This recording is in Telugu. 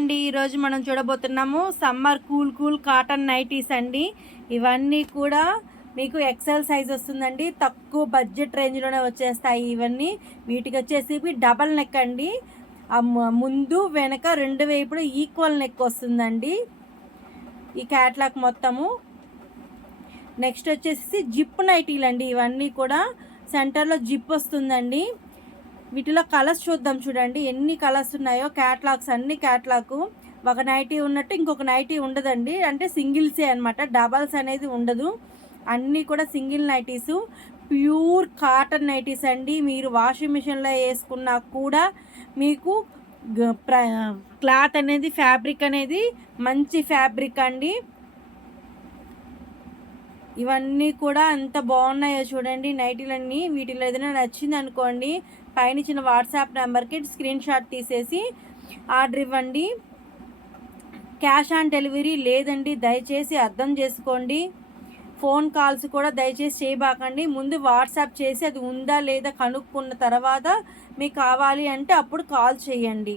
అండి. ఈరోజు మనం చూడబోతున్నాము సమ్మర్ కూల్ కాటన్ నైటీస్ అండి. ఇవన్నీ కూడా మీకు ఎక్సెల్ సైజ్ వస్తుందండి. తక్కువ బడ్జెట్ రేంజ్‌లోనే వచ్చేస్తాయి ఇవన్నీ. వీటికి వచ్చేసి డబల్ నెక్ అండి. ముందు వెనక 2 వైపులా ఈక్వల్ నెక్ వస్తుందండి ఈ క్యాట్లాగ్ మొత్తము. నెక్స్ట్ వచ్చేసి జిప్ నైటీలండి. ఇవన్నీ కూడా సెంటర్లో జిప్ వస్తుందండి. వీటిలో కలర్స్ చూద్దాం, చూడండి ఎన్ని కలర్స్ ఉన్నాయో. క్యాట్లాగ్స్ అన్ని క్యాట్లాగ్. ఒక నైటీ ఉన్నట్టు ఇంకొక నైటీ ఉండదండి, అంటే సింగిల్సే అనమాట, డబల్స్ అనేది ఉండదు. అన్నీ కూడా single nighties, pure cotton nighties అండి. మీరు వాషింగ్ మిషన్లో వేసుకున్నా కూడా మీకు క్లాత్ అనేది, ఫ్యాబ్రిక్ అనేది మంచి ఫ్యాబ్రిక్ అండి. ఇవన్నీ కూడా ఎంత బాగున్నాయో చూడండి నైటీలన్నీ. వీటిలో ఏదైనా నచ్చింది అనుకోండి, పైన ఇచ్చిన వాట్సాప్ నెంబర్కి స్క్రీన్ షాట్ తీసేసి ఆర్డర్ ఇవ్వండి. క్యాష్ ఆన్ డెలివరీ లేదండి, దయచేసి అర్థం చేసుకోండి. ఫోన్ కాల్స్ కూడా దయచేసి చేయబాకండి. ముందు వాట్సాప్ చేసి అది ఉందా లేదా కనుక్కున్న తర్వాత మీకు కావాలి అంటే అప్పుడు కాల్ చేయండి.